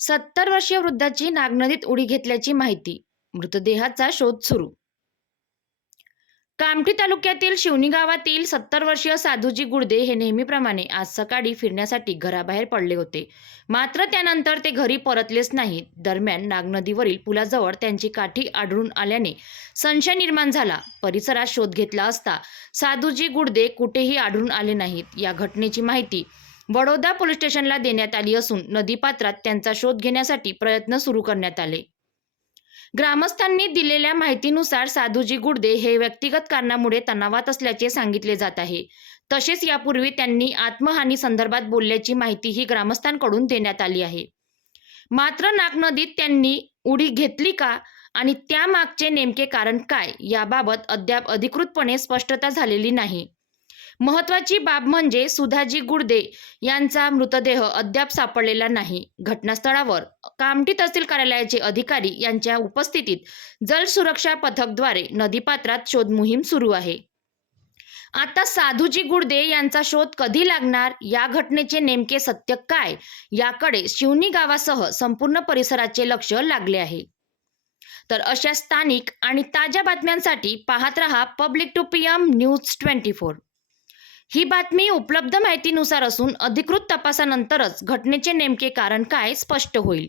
70 वर्षीय वृद्धाची नागनदीत उडी घेतल्याची माहिती. मृतदेहाचा शोध सुरू. कामठी तालुक्यातील शिवणी गावातील 70 वर्षीय साधूजी गुडदे हे नेहमीप्रमाणे आज सकाळी फिरण्यासाठी घराबाहेर पडले होते. मात्र त्यानंतर ते घरी परतलेच नाहीत. दरम्यान नागनदीवरील पुलाजवळ त्यांची काठी आढळून आल्याने संशय निर्माण झाला. परिसरात शोध घेतला असता साधूजी गुडदे कुठेही आढळून आले नाहीत. या घटनेची माहिती बडोदा पोलीस स्टेशनला देण्यात आली असून नदीपात्रात त्यांचा शोध घेण्यासाठी प्रयत्न सुरू करण्यात आले. ग्रामस्थांनी दिलेल्या माहितीनुसार साधूजी गुडदे हे व्यक्तिगत कारणामुळे तणावात असल्याचे सांगितले जात आहे. तसेच यापूर्वी त्यांनी आत्महानी संदर्भात बोलल्याची माहितीही ग्रामस्थांकडून देण्यात आली आहे. मात्र नागनदीत त्यांनी उडी घेतली का आणि त्यामागचे नेमके कारण काय याबाबत अद्याप अधिकृतपणे स्पष्टता झालेली नाही. महत्त्वाची बाब म्हणजे सुधाजी गुडदे यांचा मृतदेह अद्याप सापडलेला नाही. घटनास्थळावर कामठी तहसील कार्यालयाचे अधिकारी यांच्या उपस्थितीत जलसुरक्षा पथकद्वारे नदीपात्रात शोध मोहीम सुरू आहे. आता साधूजी गुडदे यांचा शोध कधी लागणार, या घटनेचे नेमके सत्य काय याकडे शिवणी गावासह संपूर्ण परिसराचे लक्ष लागले आहे. तर अशा स्थानिक आणि ताज्या बातम्यांसाठी पाहत रहा पब्लिक टू PM न्यूज 24. ही बातमी उपलब्ध माहितीनुसार असून अधिकृत तपासानंतरच घटनेचे नेमके कारण काय स्पष्ट होईल.